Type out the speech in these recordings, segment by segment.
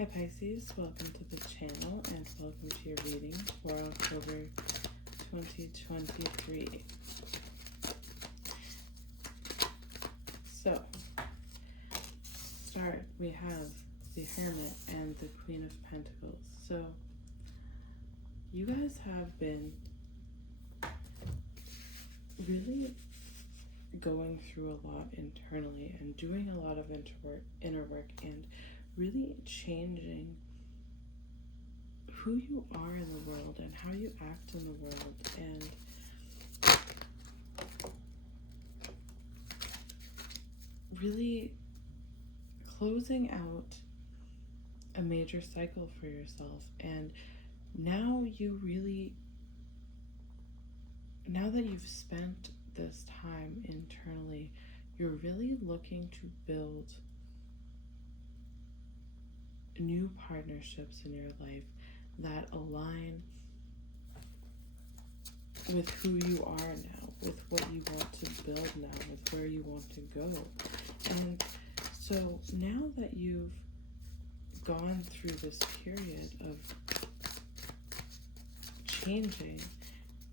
Hi Pisces, welcome to the channel and welcome to your reading for October 2023. So, start, we have the Hermit and the Queen of Pentacles. So, you guys have been really going through a lot internally and doing a lot of inner work and really changing who you are in the world and how you act in the world, and really closing out a major cycle for yourself. And now that you've spent this time internally, you're really looking to build new partnerships in your life that align with who you are now, with what you want to build now, with where you want to go. And so now that you've gone through this period of changing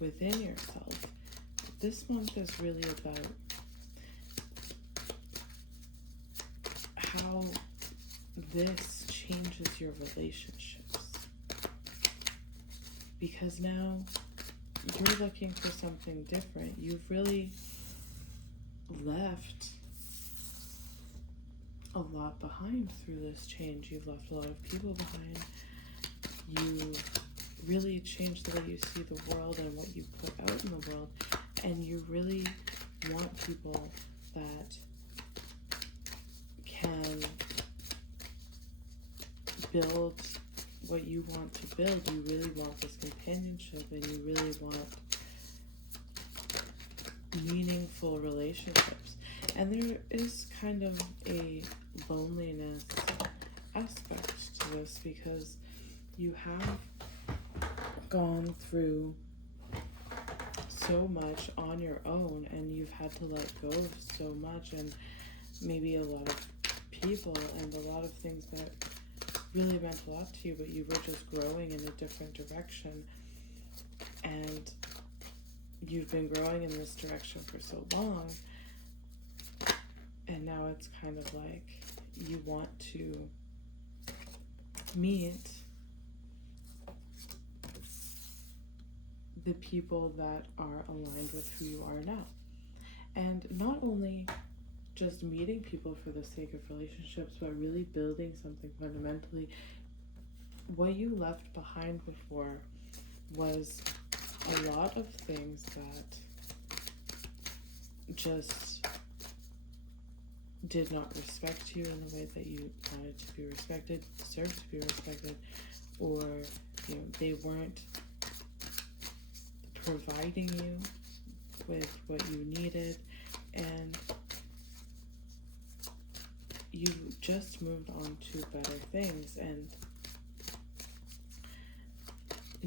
within yourself, this month is really about how this changes your relationships, because now you're looking for something different. You've really left a lot behind through this change. You've left a lot of people behind. You've really changed the way you see the world and what you put out in the world, and you really want people that can build what you want to build. You really want this companionship, and you really want meaningful relationships. And there is kind of a loneliness aspect to this, because you have gone through so much on your own, and you've had to let go of so much, and maybe a lot of people and a lot of things that really meant a lot to you, but you were just growing in a different direction, and you've been growing in this direction for so long, and now it's kind of like you want to meet the people that are aligned with who you are now. And not only just meeting people for the sake of relationships, but really building something fundamentally. What you left behind before was a lot of things that just did not respect you in the way that you wanted to be respected, deserved to be respected, or they weren't providing you with what you needed, and you just moved on to better things. And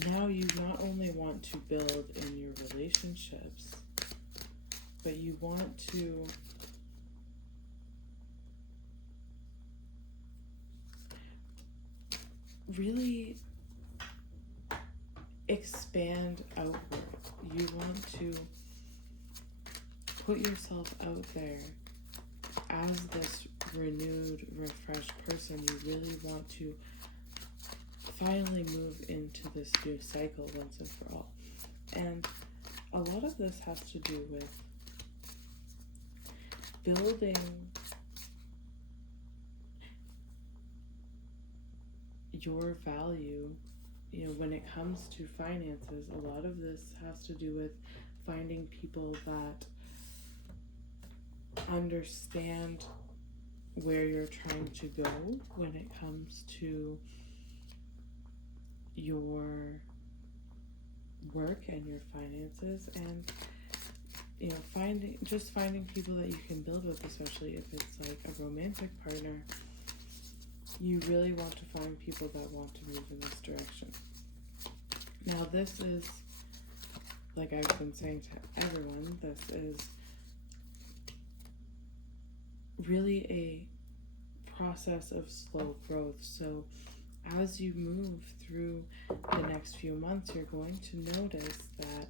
now you not only want to build in your relationships, but you want to really expand outward. You want to put yourself out there as this renewed, refreshed person. You really want to finally move into this new cycle once and for all. And a lot of this has to do with building your value. When it comes to finances, a lot of this has to do with finding people that understand where you're trying to go when it comes to your work and your finances, and finding people that you can build with, especially if it's like a romantic partner. You really want to find people that want to move in this direction. Now, this is, like I've been saying to everyone, this is really a process of slow growth. So as you move through the next few months, you're going to notice that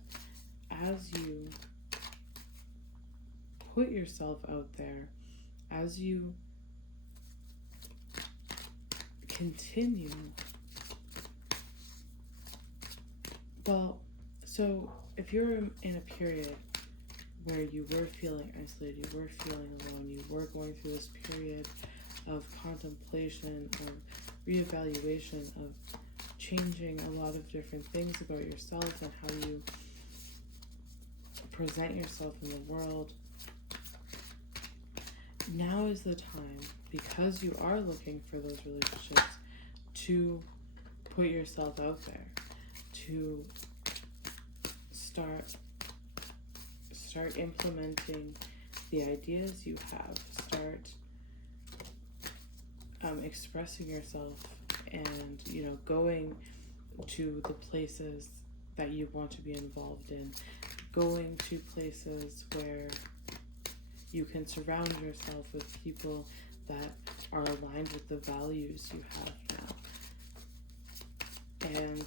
as you put yourself out there, as you continue, so if you're in a period where you were feeling isolated, you were feeling alone, you were going through this period of contemplation, of reevaluation, of changing a lot of different things about yourself and how you present yourself in the world, now is the time, because you are looking for those relationships, to put yourself out there, to start implementing the ideas you have, start expressing yourself, and going to the places that you want to be involved in, going to places where you can surround yourself with people that are aligned with the values you have now. And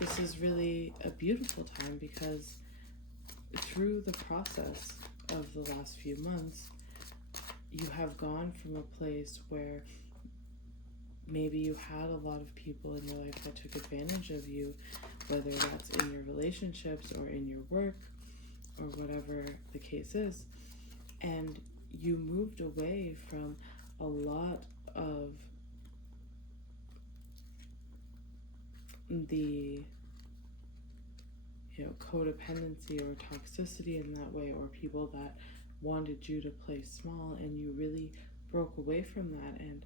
this is really a beautiful time, because through the process of the last few months, you have gone from a place where maybe you had a lot of people in your life that took advantage of you, whether that's in your relationships or in your work or whatever the case is, and you moved away from a lot of the codependency or toxicity in that way, or people that wanted you to play small, and you really broke away from that and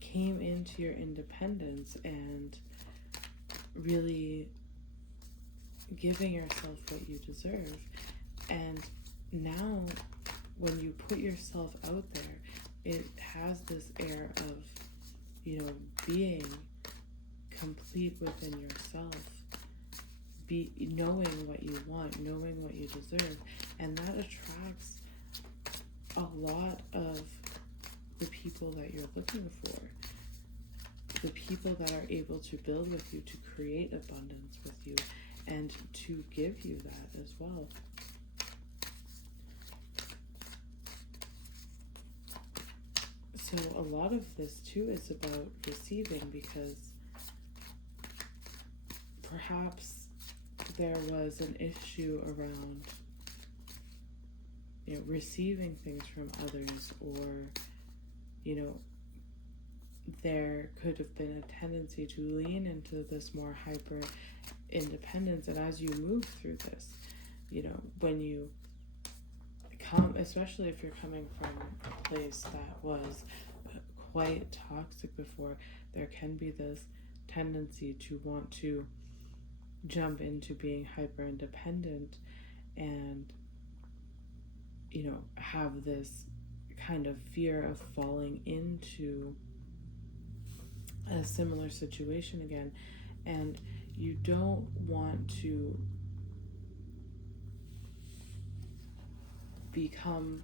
came into your independence and really giving yourself what you deserve. And now when you put yourself out there, it has this air of being complete within yourself, knowing what you want, knowing what you deserve, and that attracts a lot of the people that you're looking for, the people that are able to build with you, to create abundance with you, and to give you that as well. So a lot of this too is about receiving, because perhaps there was an issue around receiving things from others, or there could have been a tendency to lean into this more hyper independence. And as you move through this, when you come, especially if you're coming from a place that was quite toxic before, there can be this tendency to want to jump into being hyper independent and have this kind of fear of falling into a similar situation again. And you don't want to become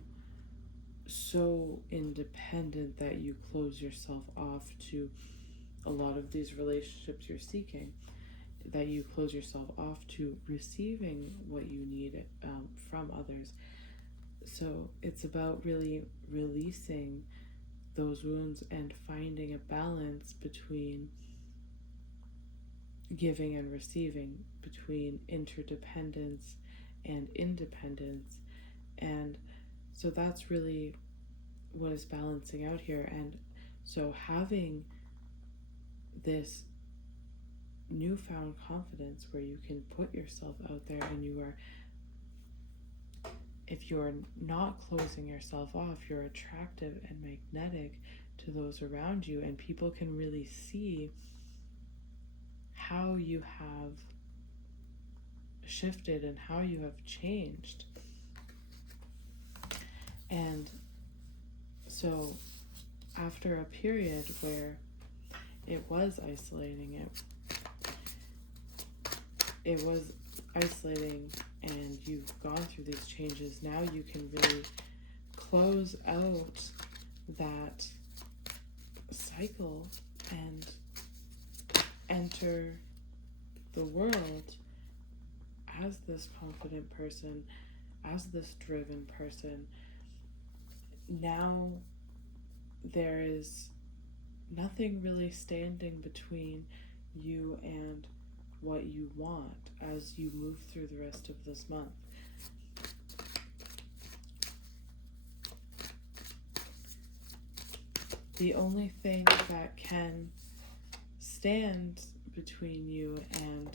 so independent that you close yourself off to a lot of these relationships you're seeking, that you close yourself off to receiving what you need from others. So it's about really releasing those wounds and finding a balance between giving and receiving, between interdependence and independence. And so that's really what is balancing out here. And so having this newfound confidence where you can put yourself out there, and if you're not closing yourself off, you're attractive and magnetic to those around you, and people can really see how you have shifted and how you have changed. And so after a period where it was isolating, it was isolating, and you've gone through these changes, now you can really close out that cycle and enter the world as this confident person, as this driven person. Now there is nothing really standing between you and what you want as you move through the rest of this month. The only thing that can stand between you and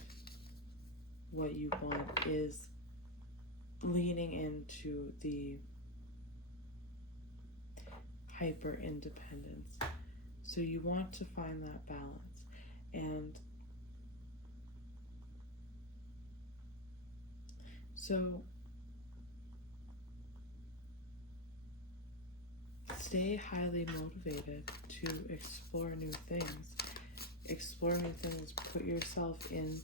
what you want is leaning into the hyper independence. So you want to find that balance, and so stay highly motivated to explore new things. Explore new things, put yourself in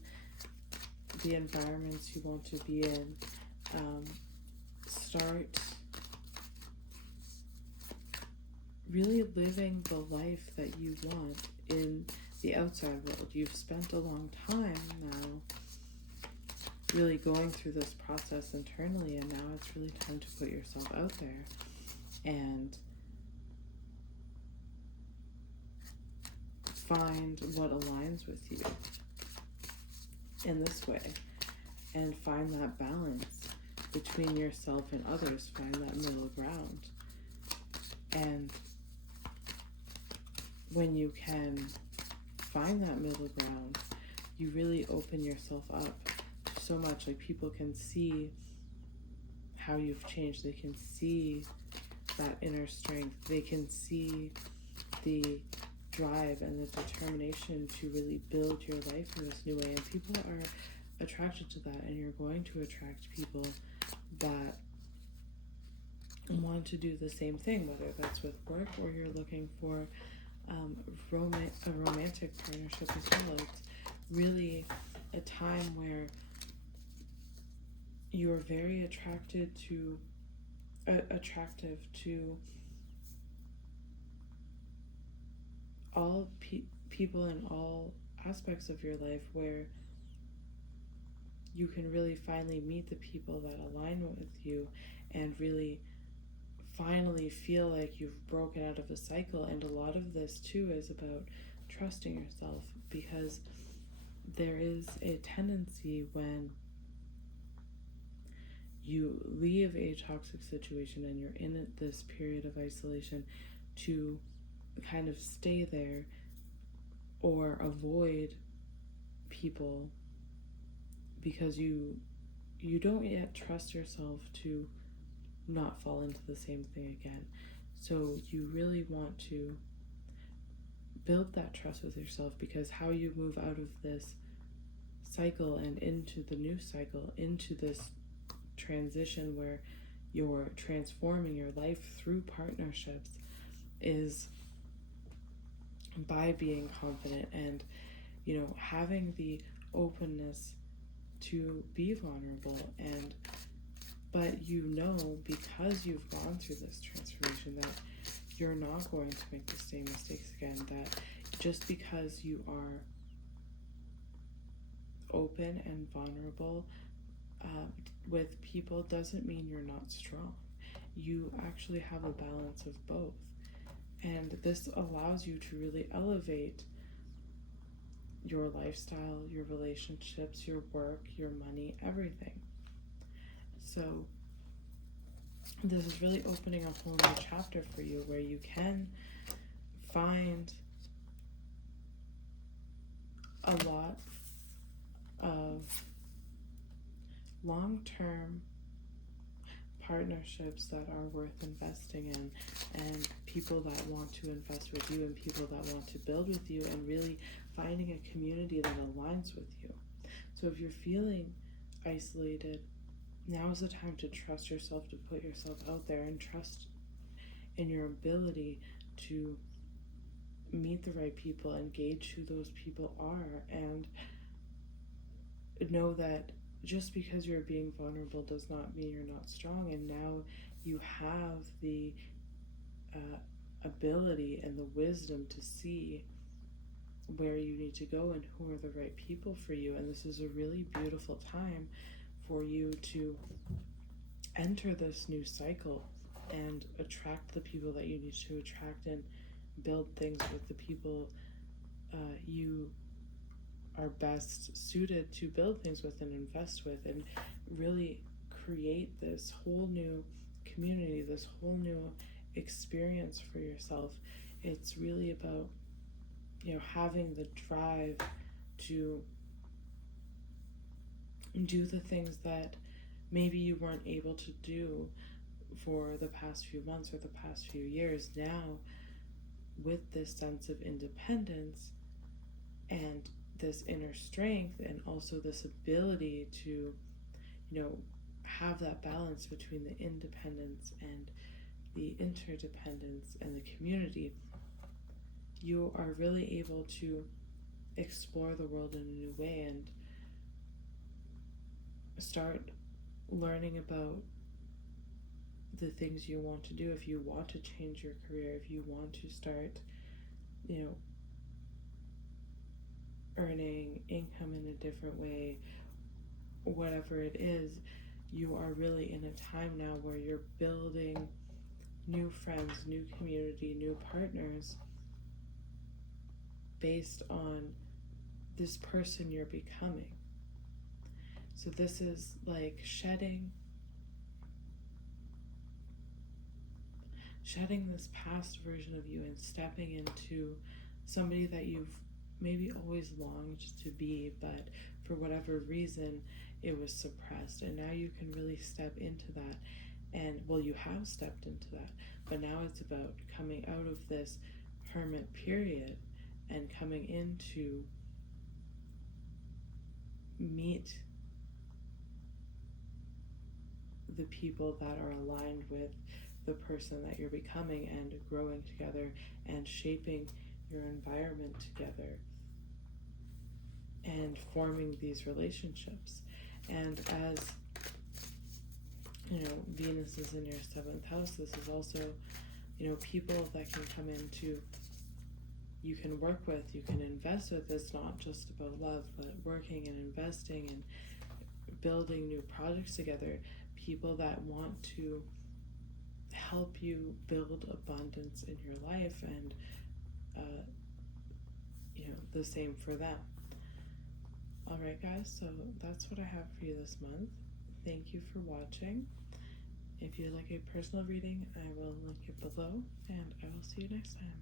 the environments you want to be in. Start really living the life that you want in the outside world. You've spent a long time now really going through this process internally, and now it's really time to put yourself out there and find what aligns with you in this way, and find that balance between yourself and others. Find that middle ground. And when you can find that middle ground, you really open yourself up so much. Like, people can see how you've changed. They can see that inner strength. They can see the drive and the determination to really build your life in this new way. And people are attracted to that, and you're going to attract people that want to do the same thing, whether that's with work or you're looking for a romantic partnership as well. It's really a time where you're very attracted to attractive to all people in all aspects of your life, where you can really finally meet the people that align with you and really finally feel like you've broken out of a cycle. And a lot of this too is about trusting yourself, because there is a tendency when you leave a toxic situation and you're in this period of isolation to kind of stay there or avoid people, because you don't yet trust yourself to not fall into the same thing again. So you really want to build that trust with yourself, because how you move out of this cycle and into the new cycle, into this transition where you're transforming your life through partnerships, is by being confident and, you know, having the openness to be vulnerable. And but you know, because you've gone through this transformation, that you're not going to make the same mistakes again. That just because you are open and vulnerable with people doesn't mean you're not strong. You actually have a balance of both. And this allows you to really elevate your lifestyle, your relationships, your work, your money, everything. So this is really opening a whole new chapter for you, where you can find a lot of long-term partnerships that are worth investing in, and people that want to invest with you, and people that want to build with you, and really finding a community that aligns with you. So if you're feeling isolated, now is the time to trust yourself, to put yourself out there, and trust in your ability to meet the right people, engage who those people are, and know that just because you're being vulnerable does not mean you're not strong. And now you have the ability and the wisdom to see where you need to go and who are the right people for you. And this is a really beautiful time for you to enter this new cycle and attract the people that you need to attract and build things with the people you are best suited to build things with and invest with, and really create this whole new community, this whole new experience for yourself. It's really about, having the drive to do the things that maybe you weren't able to do for the past few months or the past few years. Now, with this sense of independence and this inner strength, and also this ability to, have that balance between the independence and the interdependence and the community, you are really able to explore the world in a new way and start learning about the things you want to do. If you want to change your career, if you want to start, earning income in a different way, whatever it is, you are really in a time now where you're building new friends, new community, new partners based on this person you're becoming. So this is like shedding this past version of you and stepping into somebody that you've maybe always longed to be, but for whatever reason it was suppressed, and now you can really step into that. And well, you have stepped into that, but now it's about coming out of this hermit period and coming into meet the people that are aligned with the person that you're becoming, and growing together and shaping your environment together and forming these relationships. And as Venus is in your 7th house, this is also, people that can come into, you can work with, you can invest with. It's not just about love, but working and investing and building new projects together. People that want to help you build abundance in your life, and the same for them. All right, guys, so that's what I have for you this month. Thank you for watching. If you'd like a personal reading, I will link it below, and I will see you next time.